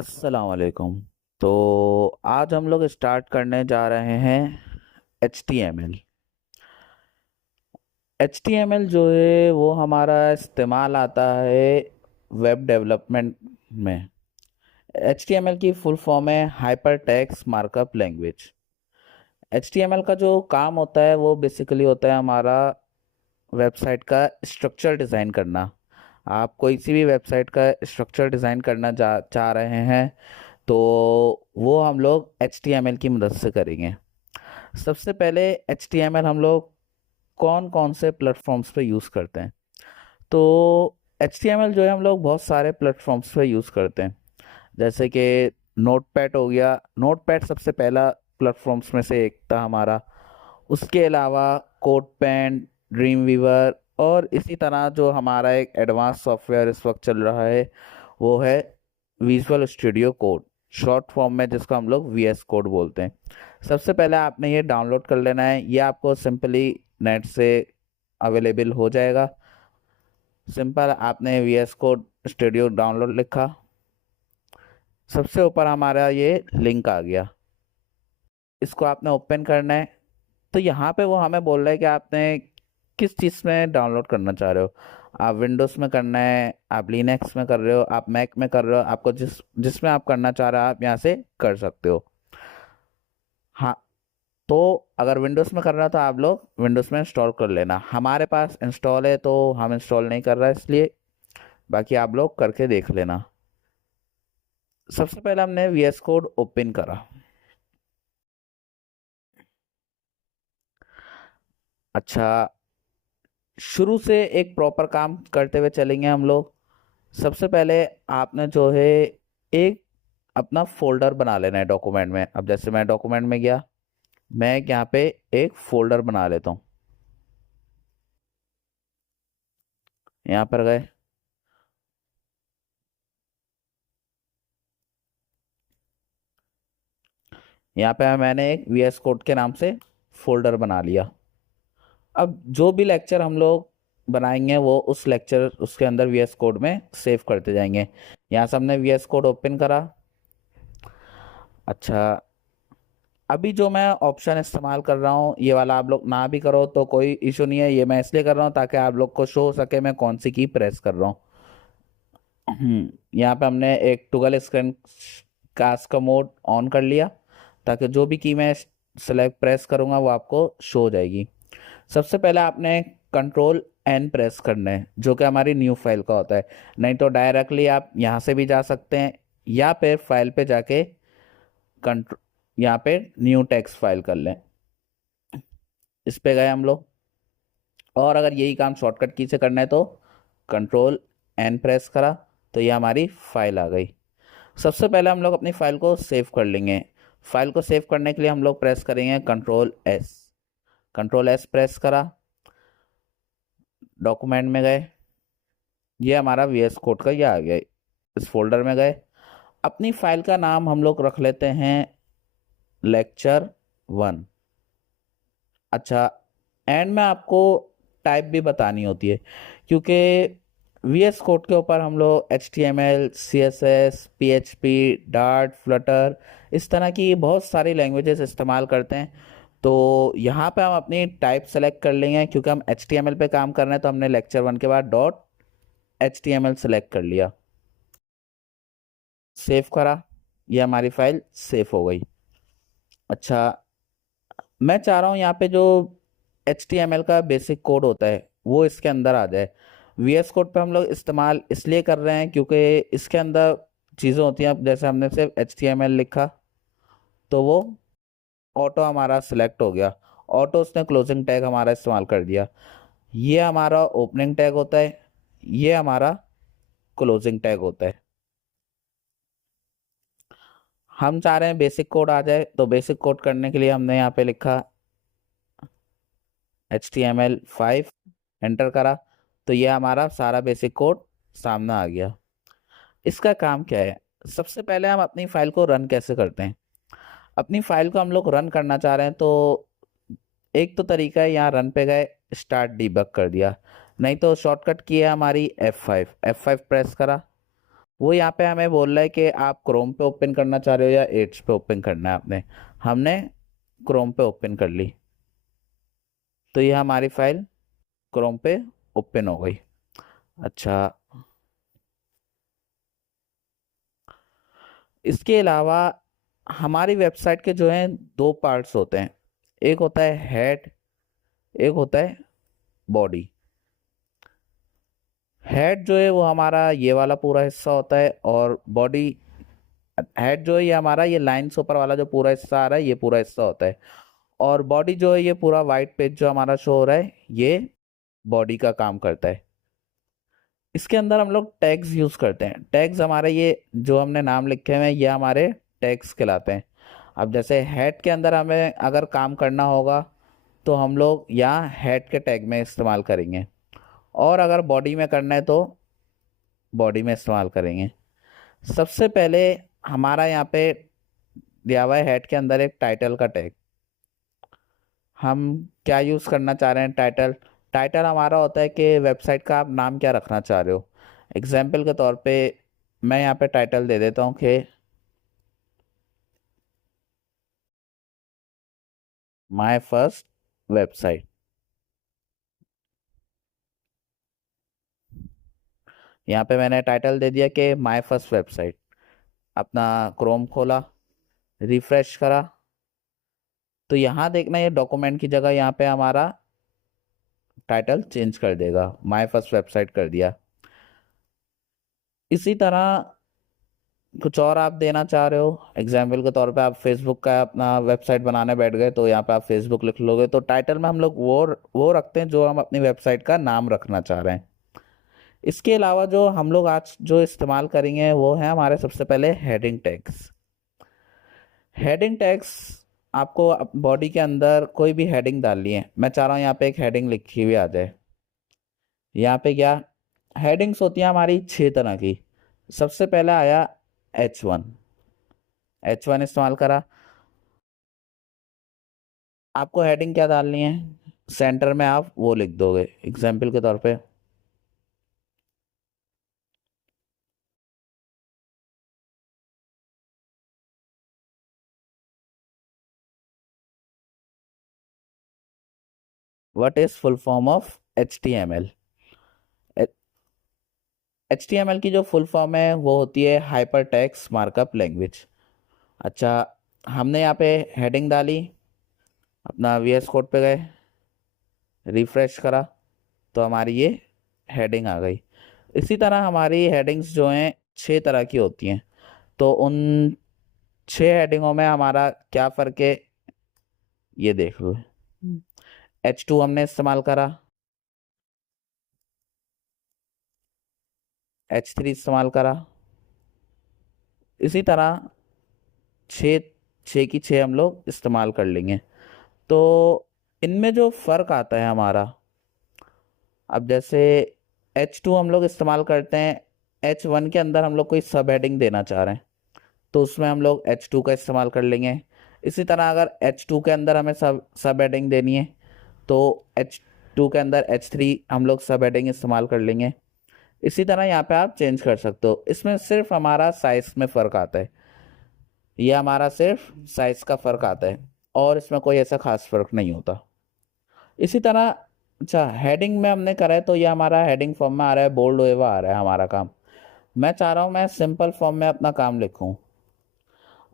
अस्सलाम वालेकुम। तो आज हम लोग स्टार्ट करने जा रहे हैं H T M L. H T M L जो है वो हमारा इस्तेमाल आता है वेब डेवलपमेंट में। एच टी एम एल की फुल फॉर्म है hyper text markup language. H T M L का जो काम होता है वो बेसिकली होता है हमारा वेबसाइट का स्ट्रक्चर डिज़ाइन करना। आप कोई सी भी वेबसाइट का स्ट्रक्चर डिज़ाइन करना चाह रहे हैं तो वो हम लोग HTML की मदद से करेंगे। सबसे पहले HTML हम लोग कौन कौन से प्लेटफॉर्म्स पे यूज़ करते हैं। तो HTML जो है हम लोग बहुत सारे प्लेटफॉर्म्स पे यूज़ करते हैं, जैसे कि नोटपैड हो गया। नोटपैड सबसे पहला प्लेटफॉर्म्स में से एक था हमारा। उसके अलावा कोडपेन, ड्रीम वीवर और इसी तरह जो हमारा एक एडवांस सॉफ्टवेयर इस वक्त चल रहा है वो है visual studio code, short form में जिसको हम लोग VS कोड बोलते हैं। सबसे पहले आपने ये डाउनलोड कर लेना है, ये आपको सिंपली नेट से अवेलेबल हो जाएगा। सिंपल आपने VS कोड स्टूडियो डाउनलोड लिखा, सबसे ऊपर हमारा ये लिंक आ गया, इसको आपने ओपन करना है। तो यहाँ पे वो हमें बोल रहा है कि आपने किस चीज़ में डाउनलोड करना चाह रहे हो। आप विंडोज़ में करना है, आप लिनक्स में कर रहे हो, आप मैक में कर रहे हो, आपको जिसमें आप करना चाह रहे हो आप यहाँ से कर सकते हो। हाँ, तो अगर विंडोज़ में कर रहा हो तो आप लोग विंडोज़ में इंस्टॉल कर लेना। हमारे पास इंस्टॉल है तो हम इंस्टॉल नहीं कर रहा है इसलिए, बाकी आप लोग करके देख लेना। सबसे पहले हमने VS कोड ओपन करा। अच्छा, शुरू से एक प्रॉपर काम करते हुए चलेंगे हम लोग। सबसे पहले आपने जो है एक अपना फोल्डर बना लेना है डॉक्यूमेंट में। अब जैसे मैं डॉक्यूमेंट में गया, मैं यहाँ पे एक फोल्डर बना लेता हूँ। यहाँ पर गए, यहाँ पे मैंने एक VS कोड के नाम से फोल्डर बना लिया। अब जो भी लेक्चर हम लोग बनाएंगे वो उस लेक्चर उसके अंदर VS कोड में सेव करते जाएंगे। यहाँ से हमने VS कोड ओपन करा। अच्छा, अभी जो मैं ऑप्शन इस्तेमाल कर रहा हूँ ये वाला आप लोग ना भी करो तो कोई इशू नहीं है, ये मैं इसलिए कर रहा हूँ ताकि आप लोग को शो हो सके मैं कौन सी की प्रेस कर रहा हूँ। यहाँ पे हमने एक टुगल स्क्रीन कास्ट का मोड ऑन कर लिया ताकि जो भी की मैं सेलेक्ट प्रेस करूँगा वो आपको शो हो जाएगी। सबसे पहले आपने कंट्रोल N प्रेस करना है जो कि हमारी न्यू फाइल का होता है। नहीं तो डायरेक्टली आप यहाँ से भी जा सकते हैं या फिर फाइल पे जाके कंट्रोल यहाँ पे न्यू टेक्स्ट फाइल कर लें। इस पे गए हम लोग, और अगर यही काम शॉर्टकट की से करना है तो कंट्रोल N प्रेस करा तो ये हमारी फाइल आ गई। सबसे पहले हम लोग अपनी फाइल को सेव कर लेंगे। फाइल को सेव करने के लिए हम लोग प्रेस करेंगे control S। Control S press करा, डॉक्यूमेंट में गए, ये हमारा VS कोड का ये आ गया। इस फोल्डर में गए, अपनी फाइल का नाम हम लोग रख लेते हैं lecture 1। अच्छा, एंड में आपको टाइप भी बतानी होती है क्योंकि VS कोड के ऊपर हम लोग HTML, CSS, PHP, dart, Flutter इस तरह की बहुत सारी लैंग्वेजेस इस्तेमाल करते हैं। तो यहाँ पे हम अपनी टाइप सेलेक्ट कर लेंगे क्योंकि हम HTML पे काम कर रहे हैं, तो हमने lecture 1 के बाद .html सेलेक्ट कर लिया, सेव करा, ये हमारी फाइल सेव हो गई। अच्छा, मैं चाह रहा हूँ यहाँ पे जो HTML का बेसिक कोड होता है वो इसके अंदर आ जाए। VS कोड पे हम लोग इस्तेमाल इसलिए कर रहे हैं क्योंकि इसके अंदर चीज़ें होती हैं। अब जैसे हमने सिर्फ HTML लिखा तो वो ऑटो हमारा सिलेक्ट हो गया, ऑटो उसने क्लोजिंग टैग हमारा इस्तेमाल कर दिया। ये हमारा ओपनिंग टैग होता है, ये हमारा क्लोजिंग टैग होता है। हम चाह रहे हैं बेसिक कोड आ जाए, तो बेसिक कोड करने के लिए हमने यहाँ पे लिखा HTML5, एंटर करा तो ये हमारा सारा बेसिक कोड सामने आ गया। इसका काम क्या है, सबसे पहले हम अपनी फाइल को रन कैसे करते हैं। अपनी फाइल को हम लोग रन करना चाह रहे हैं तो एक तो तरीका है, यहाँ रन पे गए, स्टार्ट डीबग कर दिया। नहीं तो शॉर्टकट की है हमारी F5 प्रेस करा, वो यहाँ पे हमें बोल रहा है कि आप क्रोम पे ओपन करना चाह रहे हो या एड्स पे ओपन करना है आपने। हमने क्रोम पे ओपन कर ली, तो ये हमारी फाइल क्रोम पे ओपन हो गई। अच्छा, इसके अलावा हमारी वेबसाइट के जो हैं दो पार्ट्स होते हैं, एक होता है हेड, एक होता है बॉडी। हेड जो है वो हमारा ये वाला पूरा हिस्सा होता है, और बॉडी, हेड जो है ये हमारा ये लाइन से ऊपर वाला जो पूरा हिस्सा आ रहा है ये पूरा हिस्सा होता है, और बॉडी जो है ये पूरा वाइट पेज जो हमारा शो हो रहा है ये बॉडी का काम करता है। इसके अंदर हम लोग टैग्स यूज करते हैं। टैग्स हमारे ये जो हमने नाम लिखे हुए हैं ये हमारे टैग्स कहलाते हैं। अब जैसे हेड के अंदर हमें अगर काम करना होगा तो हम लोग यहाँ हेड के टैग में इस्तेमाल करेंगे, और अगर बॉडी में करना है तो बॉडी में इस्तेमाल करेंगे। सबसे पहले हमारा यहाँ पे दिया हुआ है हेड के अंदर एक टाइटल का टैग। हम क्या यूज़ करना चाह रहे हैं? टाइटल। टाइटल हमारा होता है कि वेबसाइट का आप नाम क्या रखना चाह रहे हो। एग्जाम्पल के तौर पे मैं यहाँ पे टाइटल दे देता हूँ कि माय फर्स्ट वेबसाइट। यहाँ पे मैंने टाइटल दे दिया कि माय फर्स्ट वेबसाइट। अपना क्रोम खोला, रिफ्रेश करा, तो यहाँ देखना ये डॉक्यूमेंट की जगह यहाँ पे हमारा टाइटल चेंज कर देगा, माय फर्स्ट वेबसाइट कर दिया। इसी तरह कुछ और आप देना चाह रहे हो, एग्जाम्पल के तौर पे आप फेसबुक का अपना वेबसाइट बनाने बैठ गए, तो यहाँ पे आप फेसबुक लिख लोगे। तो टाइटल में हम लोग वो रखते हैं जो हम अपनी वेबसाइट का नाम रखना चाह रहे हैं। इसके अलावा जो हम लोग आज जो इस्तेमाल करेंगे वो है हमारे सबसे पहले हेडिंग टैग्स। हेडिंग टैग्स आपको बॉडी के अंदर कोई भी हेडिंग डालनी है। मैं चाह रहा हूँ यहाँ पे एक हेडिंग लिखी हुई आ जाए। यहाँ पे क्या हेडिंग्स होती हैं हमारी 6 तरह की। सबसे पहला आया H1। H1 इस्तेमाल करा। आपको हेडिंग क्या डालनी है, सेंटर में आप वो लिख दोगे। एग्जाम्पल के तौर पे what is full form of HTML। HTML की जो फुल फॉर्म है वो होती है हाइपर टेक्स्ट मार्कअप लैंग्वेज। अच्छा, हमने यहाँ पे हेडिंग डाली, अपना VS कोड पे गए, रिफ्रेश करा, तो हमारी ये हेडिंग आ गई। इसी तरह हमारी हेडिंग्स जो हैं 6 तरह की होती हैं। तो उन 6 हेडिंगों में हमारा क्या फ़र्क है ये देख लो। H2 हमने इस्तेमाल करा, H3 इस्तेमाल करा। इसी तरह छः छः की छः हम लोग इस्तेमाल कर लेंगे। तो इनमें जो फ़र्क आता है हमारा, अब जैसे H2 हम लोग इस्तेमाल करते हैं, H1 के अंदर हम लोग कोई सब हेडिंग देना चाह रहे हैं तो उसमें हम लोग H2 का इस्तेमाल कर लेंगे। इसी तरह अगर H2 के अंदर हमें सब हेडिंग देनी है तो H2 के अंदर H3 हम लोग सब हेडिंग इस्तेमाल कर लेंगे। इसी तरह यहाँ पे आप चेंज कर सकते हो। इसमें सिर्फ हमारा साइज में फ़र्क आता है, ये हमारा सिर्फ साइज का फ़र्क आता है, और इसमें कोई ऐसा खास फ़र्क नहीं होता। इसी तरह अच्छा, हेडिंग में हमने करा है तो ये हमारा हेडिंग फॉर्म में आ रहा है, बोल्ड हुआ आ रहा है हमारा काम। मैं चाह रहा हूँ मैं सिंपल फॉर्म में अपना काम लिखूँ।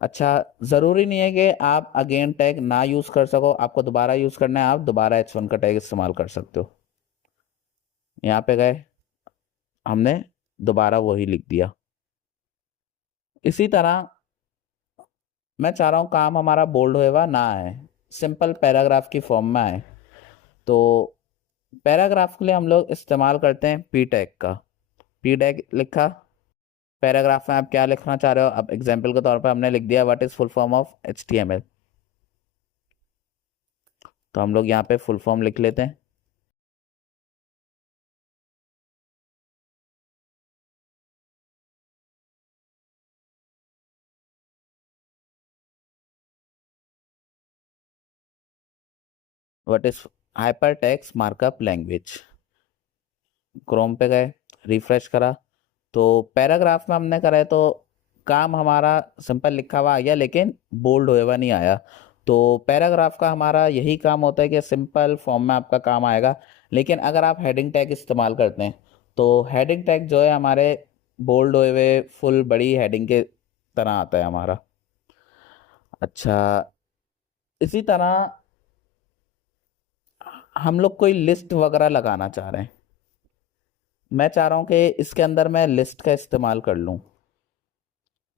अच्छा, ज़रूरी नहीं है कि आप अगेन टैग ना यूज़ कर सको, आपको दोबारा यूज़ करना है, आप दोबारा H1 का टैग इस्तेमाल कर सकते हो। यहाँ पे गए, हमने दोबारा वही लिख दिया। इसी तरह मैं चाह रहा हूँ काम हमारा बोल्ड हुआ ना आए, सिंपल पैराग्राफ की फॉर्म में आए। तो पैराग्राफ के लिए हम लोग इस्तेमाल करते हैं P टैग का। P टैग लिखा, पैराग्राफ में आप क्या लिखना चाह रहे हो। अब एग्जाम्पल के तौर पर हमने लिख दिया what is full form of HTML। तो हम लोग यहाँ पे फुल फॉर्म लिख लेते हैं। What is hyper text markup language. Chrome पे गए, रिफ्रेश करा, तो पैराग्राफ में हमने करा है तो काम हमारा सिंपल लिखा हुआ आ गया, लेकिन बोल्ड हुआ हुआ नहीं आया। तो पैराग्राफ का हमारा यही काम होता है कि सिंपल फॉर्म में आपका काम आएगा। लेकिन अगर आप हेडिंग टैग इस्तेमाल करते हैं तो हेडिंग टैग जो है हमारे बोल्ड हुए हुए फुल बड़ी हेडिंग के तरह आता है हमारा। अच्छा, इसी तरह हम लोग कोई लिस्ट वगैरह लगाना चाह रहे हैं। मैं चाह रहा हूँ कि इसके अंदर मैं लिस्ट का इस्तेमाल कर लूँ।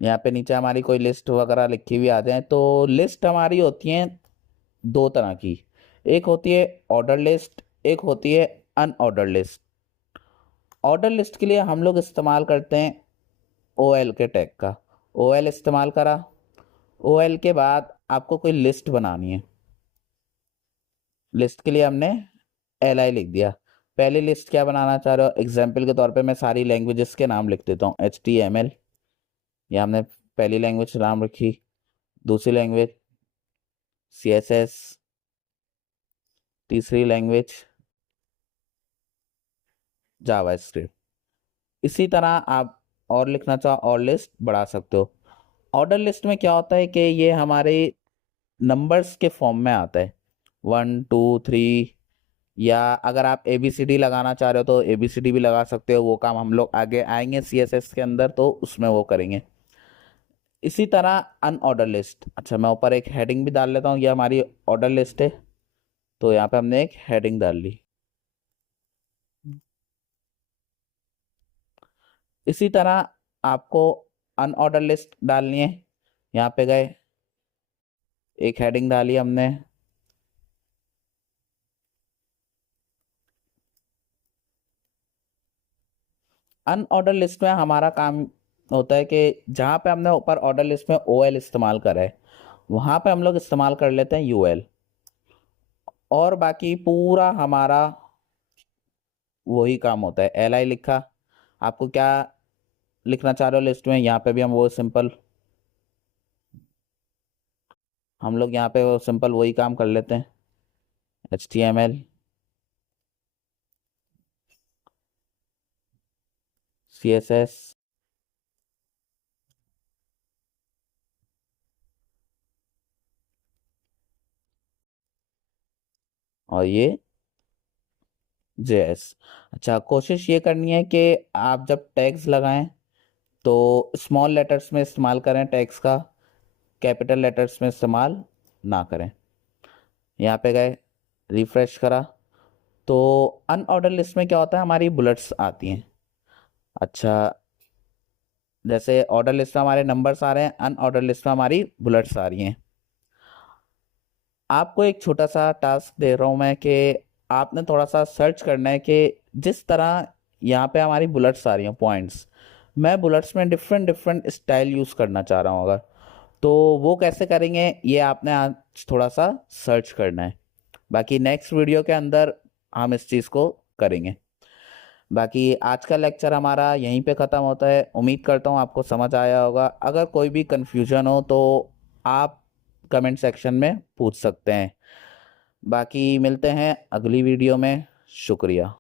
यहाँ पे नीचे हमारी कोई लिस्ट वगैरह लिखी हुई आ जाए तो लिस्ट हमारी होती है दो तरह की। एक होती है ऑर्डर लिस्ट, एक होती है अनऑर्डर लिस्ट। ऑर्डर लिस्ट के लिए हम लोग इस्तेमाल करते हैं OL के टैग का। OL इस्तेमाल करा, OL के बाद आपको कोई लिस्ट बनानी है। लिस्ट के लिए हमने LI लिख दिया। पहली लिस्ट क्या बनाना चाह रहे हो, एग्जाम्पल के तौर पे मैं सारी लैंग्वेजेस के नाम लिख देता हूँ। HTML, ये हमने पहली लैंग्वेज नाम रखी। दूसरी लैंग्वेज CSS, तीसरी लैंग्वेज जावास्क्रिप्ट। इसी तरह आप और लिखना चाहो और लिस्ट बढ़ा सकते हो। ऑर्डर लिस्ट में क्या होता है कि ये हमारे नंबर्स के फॉर्म में आता है, 1 2 3, या अगर आप ABCD लगाना चाह रहे हो तो ABCD भी लगा सकते हो। वो काम हम लोग आगे आएंगे CSS के अंदर तो उसमें वो करेंगे। इसी तरह अनऑर्डर लिस्ट। अच्छा, मैं ऊपर एक हेडिंग भी डाल लेता हूँ, ये हमारी ऑर्डर लिस्ट है तो यहाँ पे हमने एक हेडिंग डाल ली। इसी तरह आपको अनऑर्डर लिस्ट डालनी है। यहाँ पे गए, एक हेडिंग डाली हमने। अनऑर्डर लिस्ट में हमारा काम होता है कि जहाँ पे हमने ऊपर ऑर्डर लिस्ट में OL इस्तेमाल करा है वहाँ पे हम लोग इस्तेमाल कर लेते हैं UL। और बाकी पूरा हमारा वही काम होता है। LI लिखा, आपको क्या लिखना चाह रहे हो लिस्ट में, यहाँ पे भी हम वो सिंपल हम लोग यहाँ पे वो सिंपल वही काम कर लेते हैं। HTML, CSS, और ये JS। अच्छा, कोशिश ये करनी है कि आप जब टैग्स लगाएं तो स्मॉल लेटर्स में इस्तेमाल करें टैग्स का, कैपिटल लेटर्स में इस्तेमाल ना करें। यहाँ पे गए, रिफ्रेश करा तो अनऑर्डर लिस्ट में क्या होता है, हमारी बुलेट्स आती हैं। अच्छा, जैसे ऑर्डर लिस्ट में हमारे नंबर्स आ रहे हैं, अनऑर्डर लिस्ट में हमारी बुलेट्स आ रही हैं। आपको एक छोटा सा टास्क दे रहा हूँ मैं कि आपने थोड़ा सा सर्च करना है कि जिस तरह यहाँ पे हमारी बुलेट्स आ रही हैं पॉइंट्स, मैं बुलेट्स में डिफरेंट डिफरेंट स्टाइल यूज़ करना चाह रहा हूँ। अगर तो वो कैसे करेंगे ये आपने आज थोड़ा सा सर्च करना है। बाकी नेक्स्ट वीडियो के अंदर हम इस चीज़ को करेंगे। बाकी आज का लेक्चर हमारा यहीं पे ख़त्म होता है। उम्मीद करता हूँ आपको समझ आया होगा। अगर कोई भी कन्फ्यूजन हो तो आप कमेंट सेक्शन में पूछ सकते हैं। बाकी मिलते हैं अगली वीडियो में। शुक्रिया।